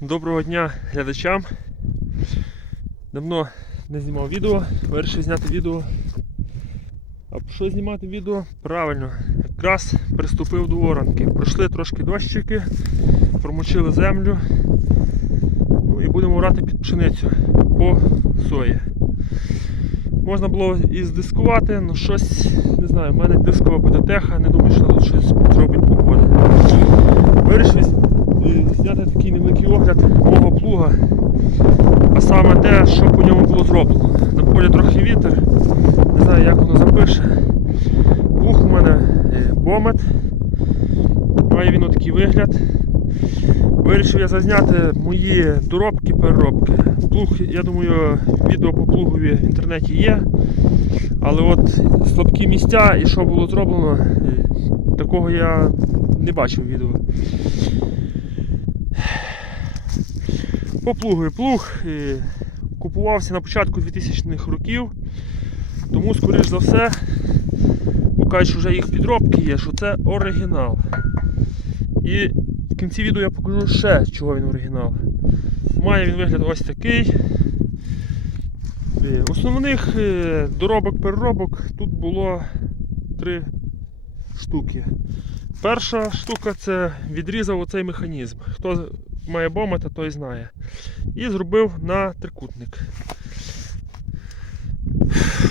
Доброго дня глядачам. Давно не знімав відео, вирішив зняти відео. А що знімати відео? Правильно, якраз приступив до оранки. Пройшли трошки дощики, промочили землю. Ну і будемо орати під пшеницю по сої. Можна було і здискувати, але щось, не знаю, в мене дискова буде теха, не думаю, що тут щось зробить погода. Вирішив е, такий невеликий огляд мого плуга, а саме те, що по ньому було зроблено. На полі трохи вітер, не знаю як воно запише. Плуг у мене е, бомет, має він отакий вигляд. Вирішив я зазняти мої доробки, переробки. Плуг, я думаю, відео по плугові в інтернеті є. Але от слабкі місця і що було зроблено, е, такого я не бачив відео. По плугові плуг купувався на початку 2000-х років, тому, скоріш за все, бо вже їх підробки є, що це оригінал. І в кінці відео я покажу ще, чого він оригінал. Має він вигляд ось такий. Е, Основних е, доробок переробок тут було три штуки. Перша штука це відрізав оцей механізм. Хто має бомата, той знає. І зробив на трикутник.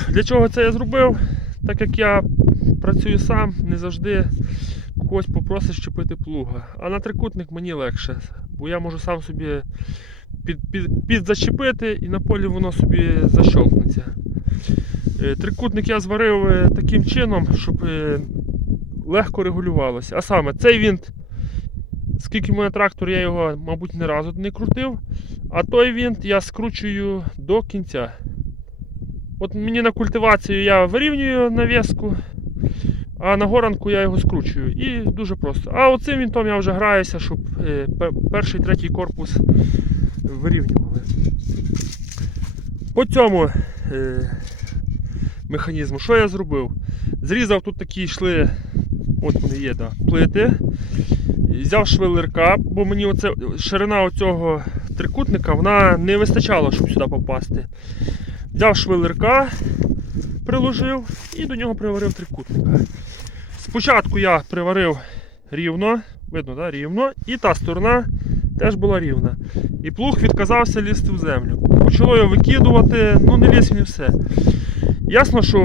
Для чого це я зробив? Так як я працюю сам, не завжди когось попросиш чіпити плуга. А на трикутник мені легше, бо я можу сам собі під, під, підзачепити і на полі воно собі защолкнеться. Е, Трикутник я зварив е, таким чином, щоб е, легко регулювалося. А саме цей винт, скільки в мене трактор, я його, мабуть, ні разу не крутив. А той винт я скручую до кінця. От мені на культивацію я вирівнюю навіску, а на горанку я його скручую. І дуже просто. А оцим вінтом я вже граюся, щоб е, перший третій корпус вирівнювали. По цьому е, механізму, що я зробив? Зрізав тут такі йшли, от вони є, да, плити. Взяв швелирка, бо мені оце, ширина оцього трикутника вона не вистачала, щоб сюди попасти. Взяв швелирка, приложив і до нього приварив трикутника. Спочатку я приварив рівно, видно, да, рівно, і та сторона теж була рівна. І плуг відказався лізти в землю. Почало його викидувати, ну не ліз він і все. Ясно, що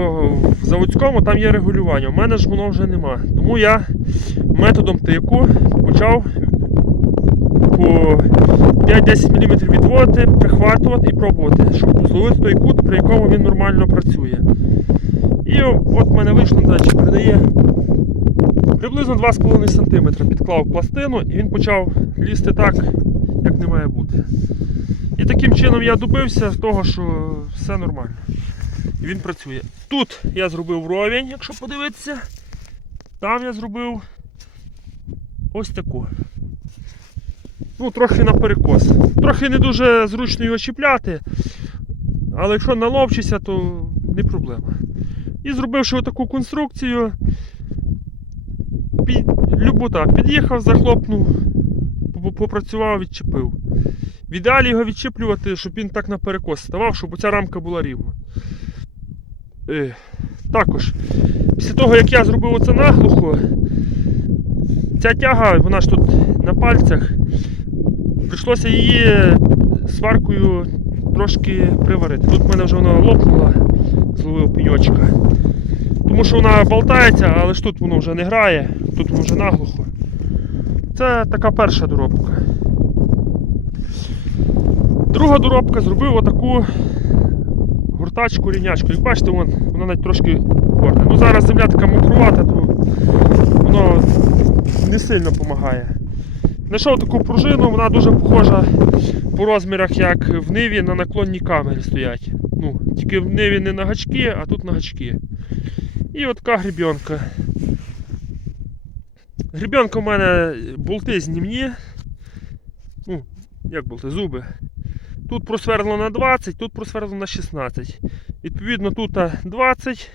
в заводському там є регулювання, у мене ж воно вже нема. Тому я методом тику почав по 5-10 мм відводити, прихватувати і пробувати, щоб зловити той кут, при якому він нормально працює. І от в мене вийшло, датчик передає приблизно 2,5 см підклав пластину і він почав лізти так, як не має бути. І таким чином я добився того, що все нормально. Він працює. Тут я зробив ровень, якщо подивитися. Там я зробив ось таку. Ну, трохи на перекос. Трохи не дуже зручно його чіпляти, але якщо наловчишся, то не проблема. І зробивши отаку конструкцію, під, любу так, під'їхав, захлопнув, попрацював, відчепив. В ідеалі його відчіплювати, щоб він так на перекос ставав, щоб ця рамка була рівна. Е, також, після того, як я зробив оце наглухо, ця тяга, вона ж тут на пальцях, прийшлося її сваркою трошки приварити. Тут в мене вже вона лопнула, зловив пеньочка. Тому що вона болтається, але ж тут воно вже не грає, тут воно вже наглухо. Це така перша доробка. Друга доробка зробив отаку гуртачку рівнячку. Як бачите, вон, вона навіть трошки горне. Ну зараз земля така мокрувата, то воно не сильно допомагає. Знайшов таку пружину, вона дуже похожа по розмірах, як в ниві на наклонній камері стоять. Ну, тільки в ниві не на гачки, а тут на гачки. І от така грібенка. Грібенка у мене болти знімні. Ну, як болти, зуби. Тут просверлено на 20, тут просверлено на 16. Відповідно, тут 20,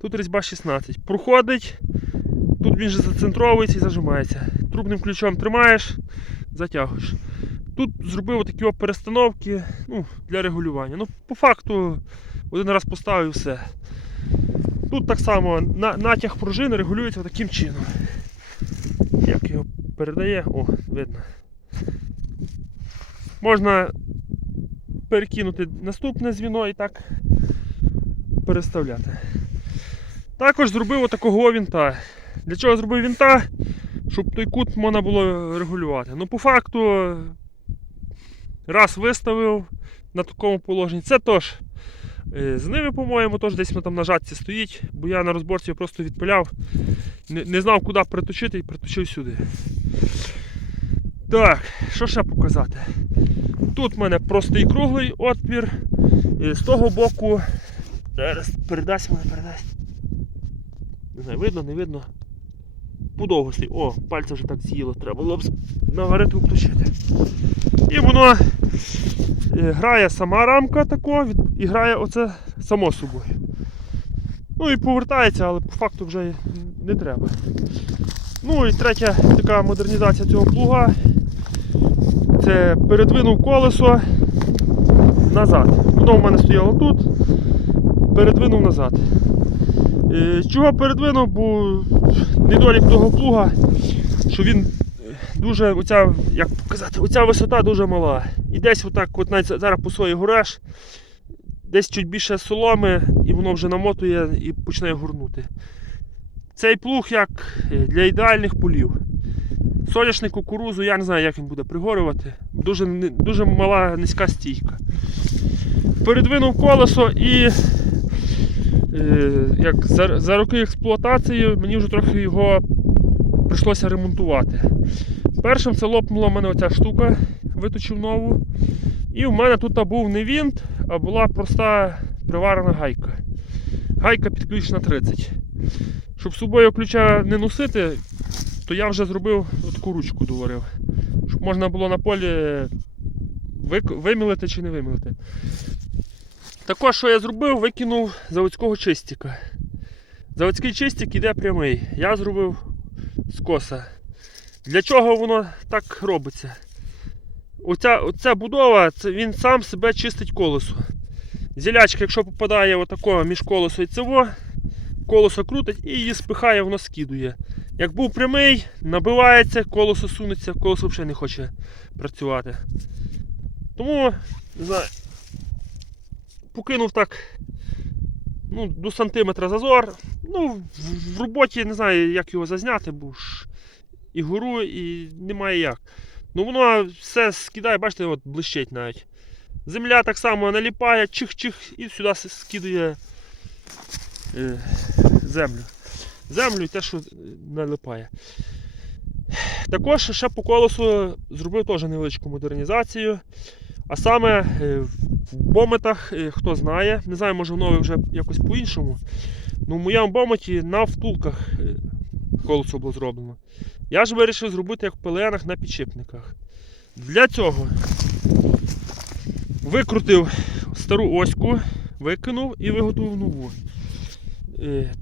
тут різьба 16. Проходить, тут він же зацентровується і зажимається. Трубним ключом тримаєш, затягуєш. Тут зробив такі перестановки ну, для регулювання. Ну, по факту, один раз поставив і все. Тут так само на, натяг пружини регулюється таким чином. Як його передає, о, видно. Можна перекинути наступне звіно і так переставляти. Також зробив отакого вінта. Для чого зробив вінта? Щоб той кут можна було регулювати. Ну, по факту, раз виставив на такому положенні. Це теж е, з ними, по-моєму, теж десь там на жатці стоїть, бо я на розборці просто відпиляв. Не знав, куди приточити і приточив сюди. Так, що ще показати? Тут в мене простий круглий отвір. І з того боку. Зараз передасть мене, передасть. Не знаю, видно, не видно. Подовгостий. О, пальця вже так з'їло, треба було б наварити включити. І воно е, грає сама рамка тако, і грає оце само собою. Ну і повертається, але по факту вже не треба. Ну і третя така модернізація цього плуга. Це передвинув колесо назад. Воно в мене стояло тут, передвинув назад. Е, Чого передвинув, бо недолік того плуга, що він е, дуже, оця, як показати, оця висота дуже мала. І десь отак, от навіть зараз по своїй гореш, десь чуть більше соломи, і воно вже намотує і почне горнути. Цей плуг як е, для ідеальних полів. Соняшник кукурузу, я не знаю, як він буде пригорювати. Дуже, дуже мала низька стійка. Передвинув колесо і е, як за, за роки експлуатації мені вже трохи його прийшлося ремонтувати. Першим це лопнула в мене оця штука, виточив нову. І в мене тут був не вінт, а була проста приварена гайка. Гайка підключена 30. Щоб з собою ключа не носити, то я вже зробив таку ручку доварив. Щоб можна було на полі вимілити чи не вимілити. Також, що я зробив, викинув заводського чистика. Заводський чистик іде прямий. Я зробив з коса. Для чого воно так робиться? Оця, оця будова, це він сам себе чистить колесо. Зілячка, якщо попадає отако між колесо і цево, колесо крутить і її спихає, воно скидує. Як був прямий, набивається, колесо сунеться, колесо взагалі не хоче працювати. Тому, не знаю, покинув так ну, до сантиметра зазор. Ну, в, роботі не знаю, як його зазняти, бо ж і гору, і немає як. Ну воно все скидає, бачите, от блищить навіть. Земля так само наліпає, чих-чих і сюди скидує е, землю. Землю і те, що налипає. Також ще по колесу зробив теж невеличку модернізацію. А саме е, в бометах, е, хто знає, не знаю, може в нових вже якось по-іншому. Ну, в моєму бометі на втулках е, колесо було зроблено. Я ж вирішив зробити як в пеленах на підшипниках. Для цього викрутив стару оську, викинув і виготовив нову.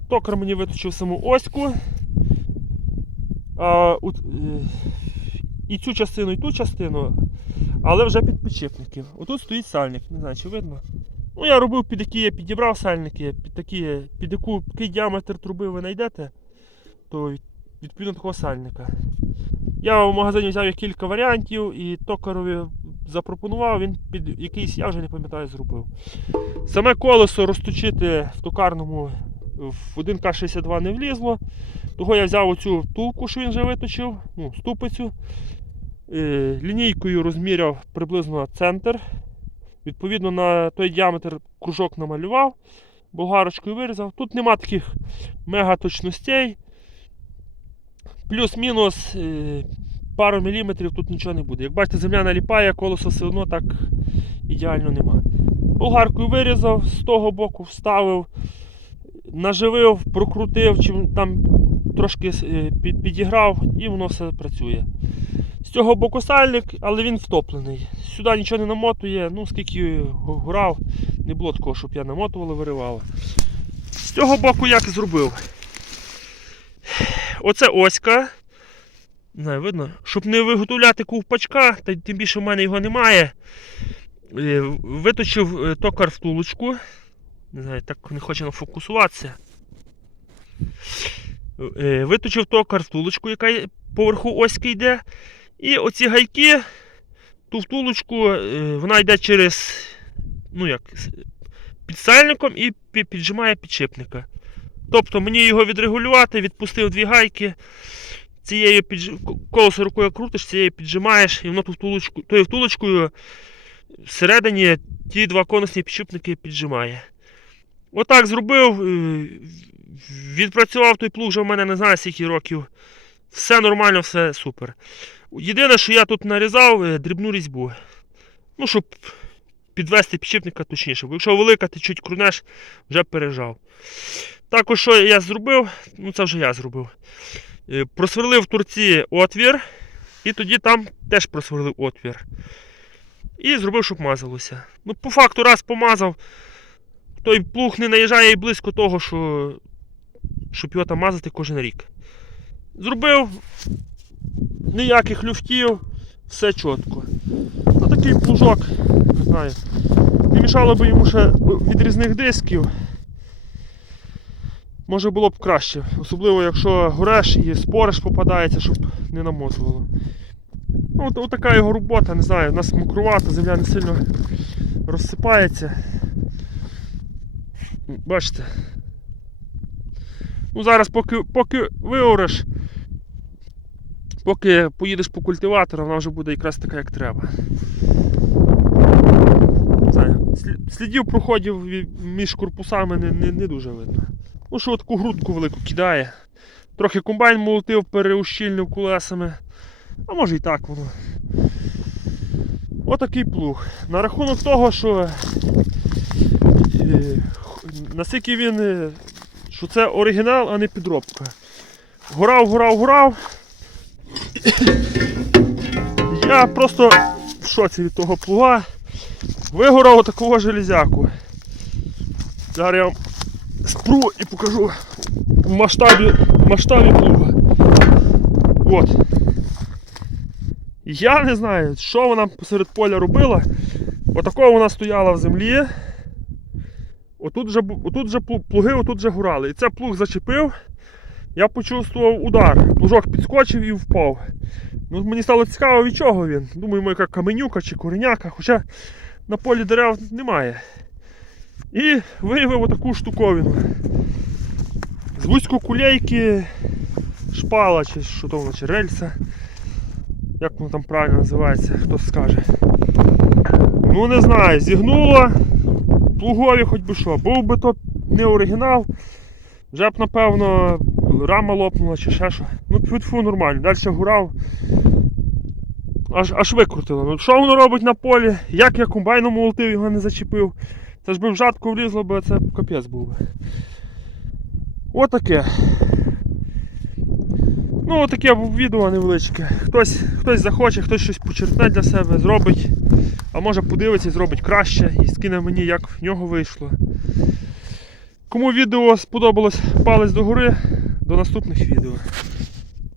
Токар мені виточив саму оську. А, е, і цю частину, і ту частину, але вже під підшипників. Отут стоїть сальник, не знаю, чи видно. Ну, я робив під які я підібрав сальники, під такі, під яку, який діаметр труби ви знайдете, то від- відповідно такого сальника. Я в магазині взяв кілька варіантів і токарові запропонував, він під якийсь, я вже не пам'ятаю, зробив. Саме колесо розточити в токарному в 1К62 не влізло. Того я взяв оцю втулку, що він вже виточив, ну, ступицю. Е, лінійкою розміряв приблизно центр. Відповідно на той діаметр кружок намалював, болгарочкою вирізав. Тут нема таких мега точностей. Плюс-мінус е, пару міліметрів тут нічого не буде. Як бачите, земля наліпає, колесо все одно так ідеально нема. Болгаркою вирізав, з того боку вставив, наживив, прокрутив, чим там трошки е, підіграв і воно все працює. З цього боку сальник, але він втоплений. Сюди нічого не намотує, ну скільки гурав, не було такого, щоб я намотувала, виривала. З цього боку як зробив. Оце оська. Не видно. Щоб не виготовляти ковпачка, та тим більше в мене його немає. е, Виточив е, токар втулочку. Не знаю, так не хоче нафокусуватися. Е, Виточив токар втулочку, яка поверху оськи йде. І оці гайки, ту втулочку, е, вона йде через ну як, підсальником і піджимає підшипника. Тобто мені його відрегулювати, відпустив дві гайки. Цією підж... колесо рукою крутиш, цією піджимаєш, і воно ту втулочку, тою втулочкою всередині ті два конусні підшипники піджимає. Отак зробив. е, Відпрацював той плуг вже в мене не знаю скільки років. Все нормально, все супер. Єдине, що я тут нарізав е, дрібну різьбу. Ну, щоб підвести підшипника точніше. Бо якщо велика, ти чуть крунеш, вже пережав. Також, що я зробив, ну це вже я зробив. Е, Просверлив в торці отвір, і тоді там теж просверлив отвір. І зробив, щоб мазалося. Ну, по факту, раз помазав, той плуг не наїжджає і близько того, що, щоб його там мазати кожен рік. Зробив ніяких люфтів, все чітко. Ну, такий плужок, не знаю. Не мішало би йому ще відрізних дисків. Може було б краще. Особливо, якщо гореш і спориш попадається, щоб не намотувало. Ну, от, от така його робота, не знаю, у нас мокрувата, земля не сильно розсипається. Бачите. Ну, зараз поки, поки виореш, поки поїдеш по культиватору, вона вже буде якраз така, як треба. Слідів проходів між корпусами не, не, не дуже видно. Ну що таку грудку велику кидає. Трохи комбайн молотив, переущільнив колесами. А може і так воно. Отакий плуг. На рахунок того, що е, наскільки він, е, що це оригінал, а не підробка. Горав, горав, горав. Я просто в шоці від того плуга. Вигорав такого железяку. Зараз я вам спру і покажу в масштабі, в масштабі плуга. От. Я не знаю, що вона посеред поля робила. Отако вона стояла в землі. Отут же, отут же плуги отут же горали. І це плуг зачепив. Я почувствував удар. Плужок підскочив і впав. Ну, мені стало цікаво, від чого він. Думаю, яка каменюка чи кореняка, хоча на полі дерев немає. І виявив отаку штуковину. З вузькокулейки шпала, чи що воно, чи рельса. Як воно там правильно називається, хто скаже. Ну не знаю, зігнуло. Плугові хоч би що. Був би то не оригінал. Вже б, напевно, рама лопнула чи ще що. Ну, фу нормально. Далі гурав. Аж, аж викрутило. Ну, що воно робить на полі? Як я комбайном молотив, його не зачепив. Це ж би в жатку влізло, бо це капець був би. Отаке. Ну, таке відео невеличке. Хтось, хтось захоче, хтось щось почерпне для себе, зробить. А може подивиться зробить краще і скине мені, як в нього вийшло. Кому відео сподобалось, палець догори. До наступних відео.